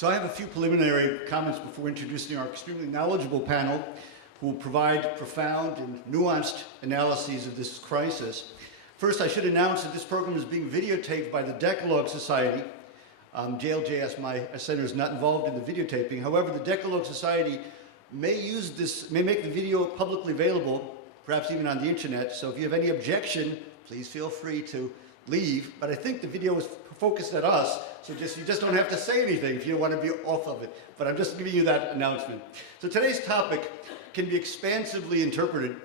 So I have a few preliminary comments before introducing our extremely knowledgeable panel who will provide profound and nuanced analyses of this crisis. First, I should announce that this program is being videotaped by the Decalogue Society. JLJS, my center, is not involved in the videotaping. However, the Decalogue Society may make the video publicly available, perhaps even on the internet. So if you have any objection, please feel free to leave. But I think the video is focused at us, so you just don't have to say anything if you don't want to be off of it. But I'm just giving you that announcement. So today's topic can be expansively interpreted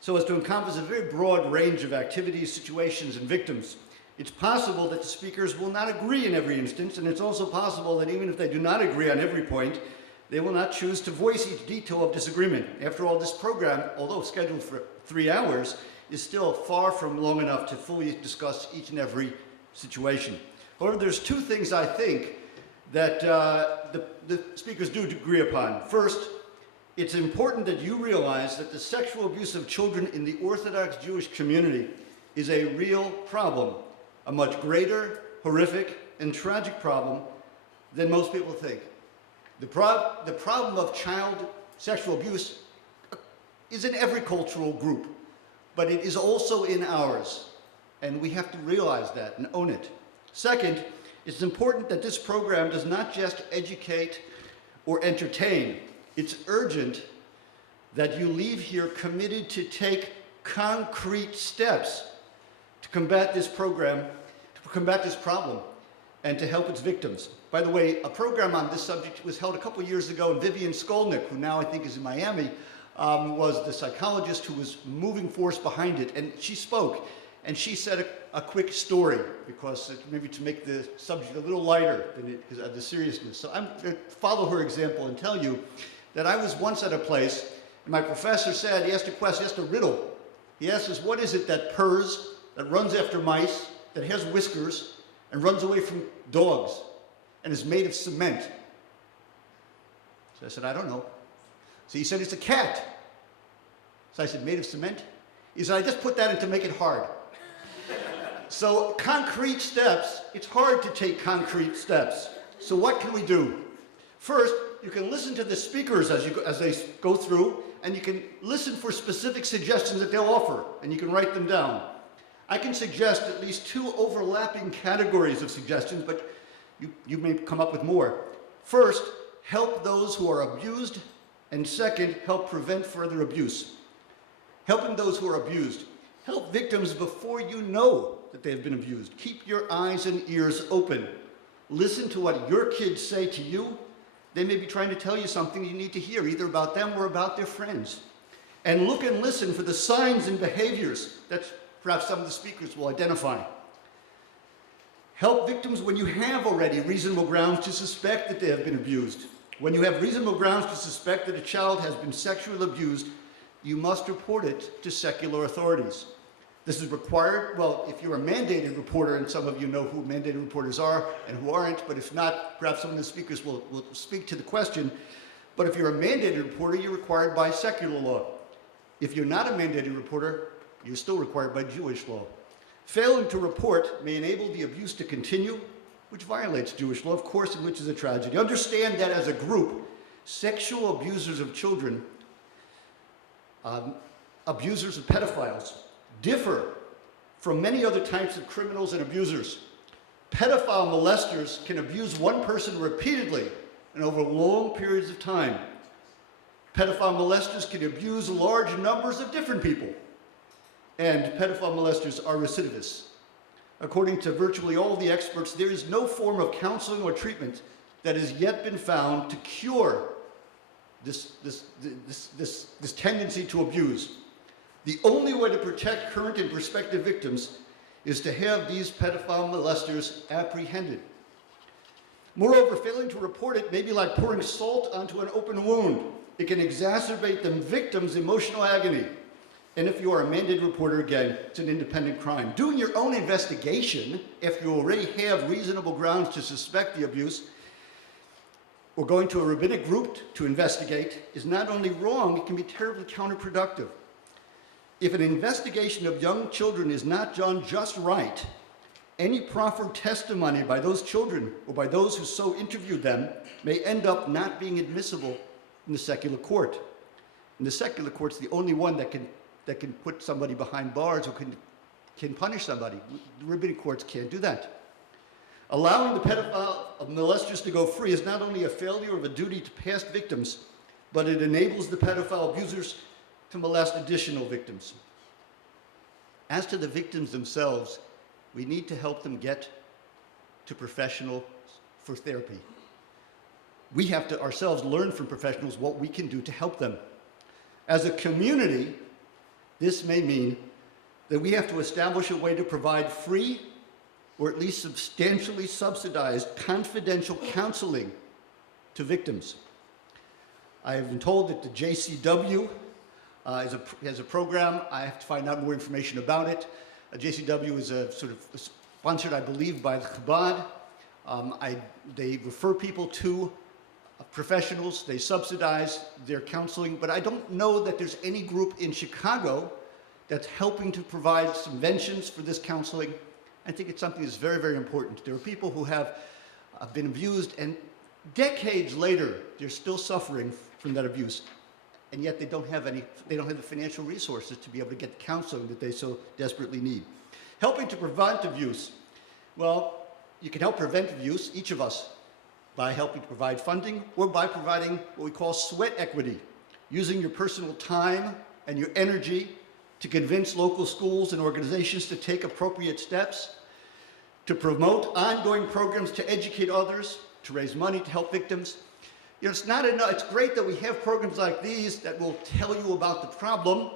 so as to encompass a very broad range of activities, situations, and victims. It's possible that the speakers will not agree in every instance, and it's also possible that even if they do not agree on every point, they will not choose to voice each detail of disagreement. After all, this program, although scheduled for 3 hours, is still far from long enough to fully discuss each and every situation. However, there's two things I think that the speakers do agree upon. First, it's important that you realize that the sexual abuse of children in the Orthodox Jewish community is a real problem, a much greater, horrific, and tragic problem than most people think. The problem of child sexual abuse is in every cultural group, but it is also in ours, and we have to realize that and own it. Second, it's important that this program does not just educate or entertain. It's urgent that you leave here committed to take concrete steps to combat this problem, and to help its victims. By the way, a program on this subject was held a couple years ago, and Vivian Skolnick, who now I think is in Miami, was the psychologist who was moving force behind it, and she spoke. And she said a quick story, because maybe to make the subject a little lighter than the seriousness. So I'm going to follow her example and tell you that I was once at a place, and my professor said, he asked a question, he asked a riddle. He asked us, what is it that purrs, that runs after mice, that has whiskers, and runs away from dogs, and is made of cement? So I said, I don't know. So he said, it's a cat. So I said, made of cement? He said, I just put that in to make it hard. So concrete steps, it's hard to take concrete steps. So what can we do? First, you can listen to the speakers as they go through, and you can listen for specific suggestions that they'll offer, and you can write them down. I can suggest at least 2 overlapping categories of suggestions, but you may come up with more. First, help those who are abused, and second, help prevent further abuse. Helping those who are abused. Help victims before you know that they have been abused. Keep your eyes and ears open. Listen to what your kids say to you. They may be trying to tell you something you need to hear, either about them or about their friends. And look and listen for the signs and behaviors that perhaps some of the speakers will identify. Help victims when you have already reasonable grounds to suspect that they have been abused. When you have reasonable grounds to suspect that a child has been sexually abused, you must report it to secular authorities. This is required, well, if you're a mandated reporter, and some of you know who mandated reporters are and who aren't, but if not, perhaps some of the speakers will speak to the question. But if you're a mandated reporter, you're required by secular law. If you're not a mandated reporter, you're still required by Jewish law. Failing to report may enable the abuse to continue, which violates Jewish law, of course, and which is a tragedy. Understand that as a group, sexual abusers of children, abusers of pedophiles, differ from many other types of criminals and abusers. Pedophile molesters can abuse one person repeatedly and over long periods of time. Pedophile molesters can abuse large numbers of different people. And pedophile molesters are recidivists. According to virtually all the experts, there is no form of counseling or treatment that has yet been found to cure this tendency to abuse. The only way to protect current and prospective victims is to have these pedophile molesters apprehended. Moreover, failing to report it may be like pouring salt onto an open wound. It can exacerbate the victim's emotional agony. And if you are a mandated reporter, again, it's an independent crime. Doing your own investigation, if you already have reasonable grounds to suspect the abuse, or going to a rabbinic group to investigate, is not only wrong, it can be terribly counterproductive. If an investigation of young children is not done just right, Any proffered testimony by those children or by those who so interviewed them may end up not being admissible in the secular court. And the secular court's the only one that can put somebody behind bars or can punish somebody. The rabbinic courts can't do that. Allowing the pedophile molesters to go free is not only a failure of a duty to past victims, but it enables the pedophile abusers to molest additional victims. As to the victims themselves, we need to help them get to professionals for therapy. We have to ourselves learn from professionals what we can do to help them. As a community, this may mean that we have to establish a way to provide free or at least substantially subsidized confidential counseling to victims. I have been told that the JCW has a program. I have to find out more information about it. JCW is a sort of sponsored, I believe, by the Chabad. They refer people to professionals. They subsidize their counseling, but I don't know that there's any group in Chicago that's helping to provide subventions for this counseling. I think it's something that's very, very important. There are people who have been abused, and decades later, they're still suffering from that abuse, and yet they don't have the financial resources to be able to get the counseling that they so desperately need. Helping to prevent abuse. Well, you can help prevent abuse, each of us, by helping to provide funding or by providing what we call sweat equity, using your personal time and your energy to convince local schools and organizations to take appropriate steps, to promote ongoing programs to educate others, to raise money to help victims. You know, it's not enough. It's great that we have programs like these that will tell you about the problem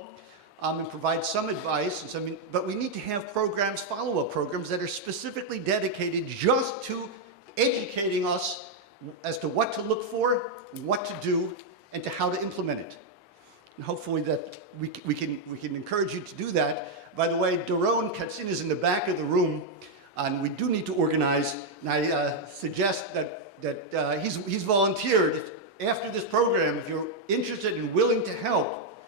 and provide some advice, but we need to have programs, follow-up programs that are specifically dedicated just to educating us as to what to look for, what to do, and to how to implement it. And hopefully that we can encourage you to do that. By the way, Doron Katzin is in the back of the room, and we do need to organize. And I suggest that he's volunteered. After this program, if you're interested and willing to help,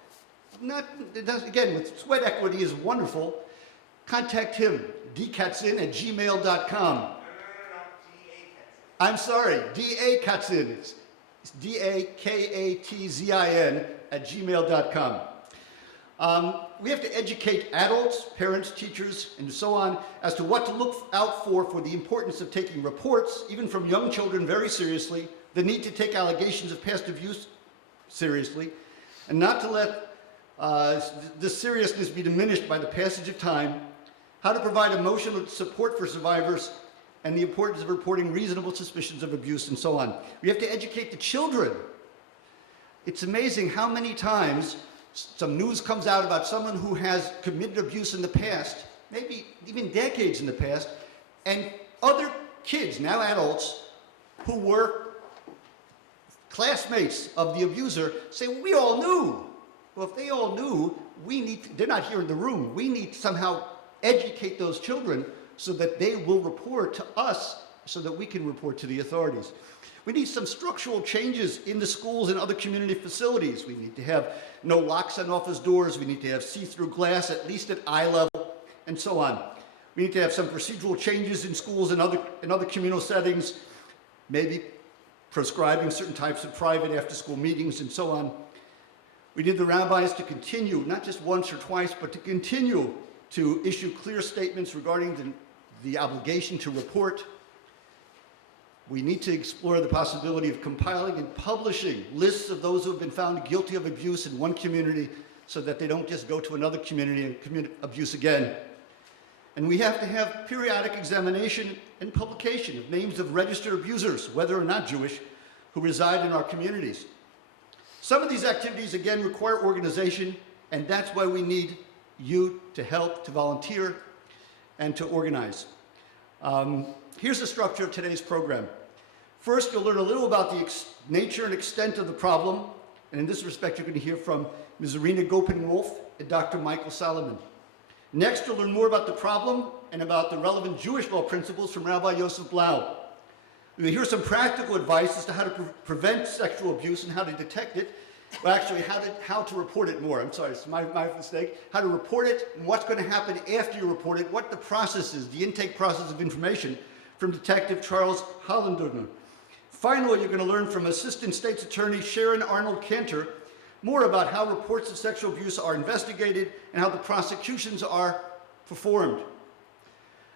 again, with sweat equity is wonderful, contact him, dkatzin@gmail.com. I'm sorry, D-A-Katzin. It's D-A-K-A-T-Z-I-N @gmail.com. We have to educate adults, parents, teachers, and so on as to what to look out for the importance of taking reports, even from young children, very seriously, the need to take allegations of past abuse seriously, and not to let this seriousness be diminished by the passage of time, how to provide emotional support for survivors, and the importance of reporting reasonable suspicions of abuse, and so on. We have to educate the children. It's amazing how many times some news comes out about someone who has committed abuse in the past, maybe even decades in the past, and other kids, now adults, who were classmates of the abuser say, well, we all knew. Well, if they all knew, they're not here in the room. We need to somehow educate those children so that they will report to us so that we can report to the authorities. We need some structural changes in the schools and other community facilities. We need to have no locks on office doors. We need to have see-through glass, at least at eye level, and so on. We need to have some procedural changes in schools and other communal settings, maybe prescribing certain types of private after-school meetings and so on. We need the rabbis to continue, not just once or twice, but to continue to issue clear statements regarding the obligation to report. We need to explore the possibility of compiling and publishing lists of those who have been found guilty of abuse in one community so that they don't just go to another community and commit abuse again. And we have to have periodic examination and publication of names of registered abusers, whether or not Jewish, who reside in our communities. Some of these activities, again, require organization, and that's why we need you to help, to volunteer, and to organize. Here's the structure of today's program. First, you'll learn a little about the nature and extent of the problem, and in this respect, you're going to hear from Ms. Irina Gopin-Wolf and Dr. Michael Solomon. Next, you'll learn more about the problem and about the relevant Jewish law principles from Rabbi Yosef Blau. You'll hear some practical advice as to how to prevent sexual abuse and how to detect it, Well, actually, how to report it more. I'm sorry, it's my mistake. How to report it and what's going to happen after you report it, what the process is, the intake process of information from Detective Charles Hollander. Finally, you're going to learn from Assistant State's Attorney Sharon Arnold Cantor more about how reports of sexual abuse are investigated and how the prosecutions are performed.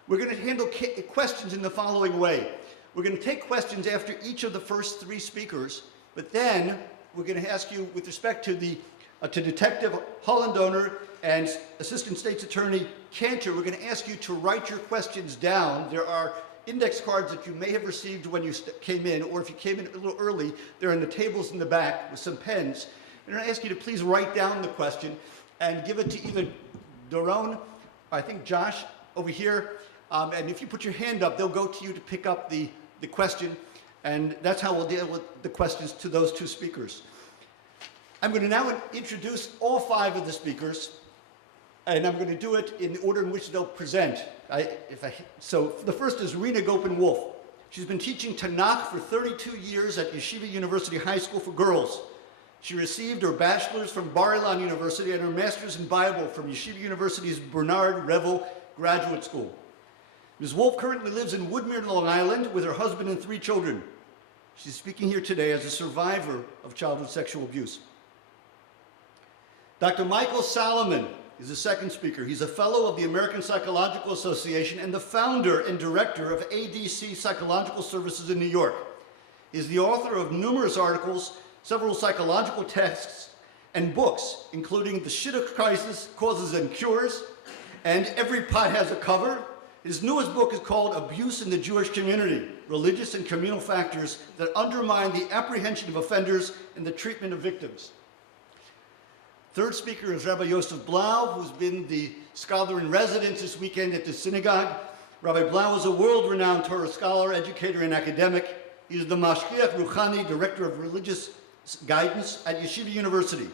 We're going to handle questions in the following way. We're going to take questions after each of the first 3 speakers, but then we're going to ask you with respect to to Detective Hollander and Assistant State's Attorney Cantor, we're going to ask you to write your questions down. There are index cards that you may have received when you came in, or if you came in a little early, they're in the tables in the back with some pens. I'm going to ask you to please write down the question and give it to either Doron, I think Josh over here, and if you put your hand up, they'll go to you to pick up the question, and that's how we'll deal with the questions to those 2 speakers. I'm going to now introduce all 5 of the speakers, and I'm going to do it in the order in which they'll present. So the first is Rena Gopin-Wolf. She's been teaching Tanakh for 32 years at Yeshiva University High School for Girls. She received her bachelor's from Bar-Ilan University and her master's in Bible from Yeshiva University's Bernard Revel Graduate School. Ms. Wolf currently lives in Woodmere, Long Island, with her husband and 3 children. She's speaking here today as a survivor of childhood sexual abuse. Dr. Michael Salomon is the second speaker. He's a fellow of the American Psychological Association and the founder and director of ADC Psychological Services in New York. He's the author of numerous articles, several psychological texts, and books, including The Shidduch Crisis, Causes and Cures, and Every Pot Has a Cover. His newest book is called Abuse in the Jewish Community, Religious and Communal Factors That Undermine the Apprehension of Offenders and the Treatment of Victims. Third speaker is Rabbi Yosef Blau, who's been the scholar in residence this weekend at the synagogue. Rabbi Blau is a world-renowned Torah scholar, educator, and academic. He is the Mashgiach Ruchani, Director of Religious Guidance at Yeshiva University.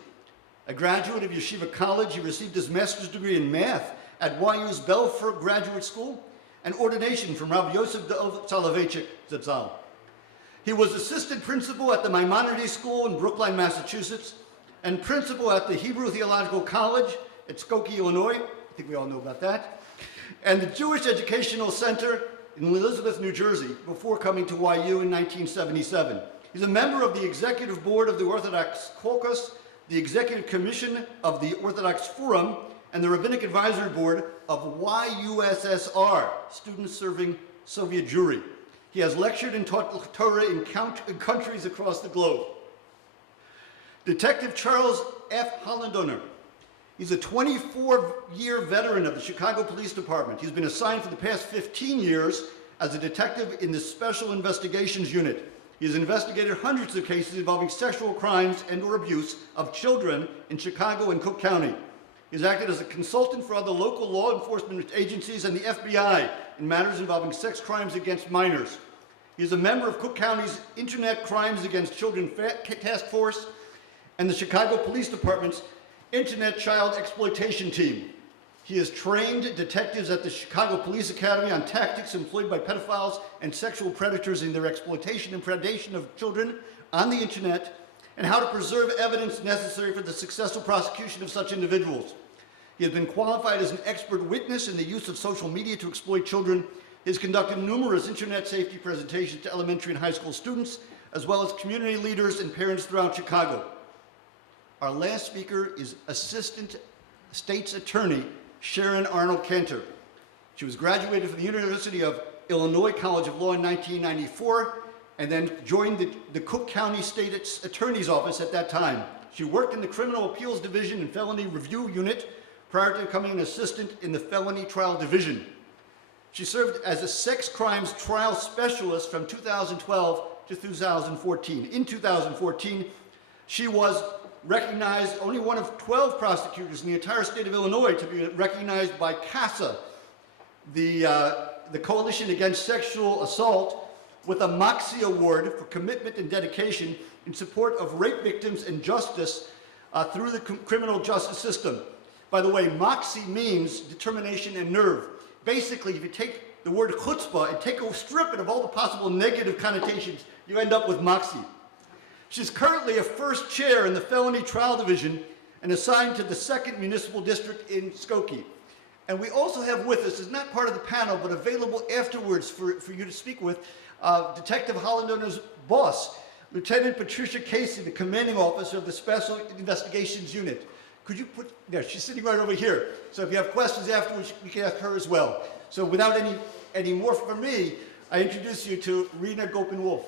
A graduate of Yeshiva College, he received his master's degree in math at YU's Belfer Graduate School and ordination from Rabbi Yosef Soloveitchik Zatzal. He was assistant principal at the Maimonides School in Brookline, Massachusetts, and principal at the Hebrew Theological College at Skokie, Illinois. I think we all know about that. And the Jewish Educational Center in Elizabeth, New Jersey, before coming to YU in 1977. He's a member of the Executive Board of the Orthodox Caucus, the Executive Commission of the Orthodox Forum, and the Rabbinic Advisory Board of YUSSR, Students Serving Soviet Jewry. He has lectured and taught Torah in countries across the globe. Detective Charles F. Hollander. He's a 24-year veteran of the Chicago Police Department. He's been assigned for the past 15 years as a detective in the Special Investigations Unit. He has investigated hundreds of cases involving sexual crimes and or abuse of children in Chicago and Cook County. He's acted as a consultant for other local law enforcement agencies and the FBI in matters involving sex crimes against minors. He is a member of Cook County's Internet Crimes Against Children Task Force and the Chicago Police Department's Internet Child Exploitation Team. He has trained detectives at the Chicago Police Academy on tactics employed by pedophiles and sexual predators in their exploitation and predation of children on the internet, and how to preserve evidence necessary for the successful prosecution of such individuals. He has been qualified as an expert witness in the use of social media to exploit children. He has conducted numerous internet safety presentations to elementary and high school students, as well as community leaders and parents throughout Chicago. Our last speaker is Assistant State's Attorney Sharon Arnold Cantor. She was graduated from the University of Illinois College of Law in 1994 and then joined the Cook County State Attorney's Office at that time. She worked in the Criminal Appeals Division and Felony Review Unit prior to becoming an assistant in the Felony Trial Division. She served as a sex crimes trial specialist from 2012 to 2014. In 2014, she was recognized, only one of 12 prosecutors in the entire state of Illinois to be recognized by CASA, the Coalition Against Sexual Assault, with a Moxie Award for commitment and dedication in support of rape victims and justice through the criminal justice system. By the way, Moxie means determination and nerve. Basically, if you take the word chutzpah and strip it of all the possible negative connotations, you end up with Moxie. She's currently a first chair in the Felony Trial Division and assigned to the 2nd Municipal District in Skokie. And we also have with us, is not part of the panel, but available afterwards for you to speak with, Detective Hollander's boss, Lieutenant Patricia Casey, the commanding officer of the Special Investigations Unit. Could you put, there, she's sitting right over here. So if you have questions afterwards, we can ask her as well. So without any more from me, I introduce you to Rena Gopin-Wolf.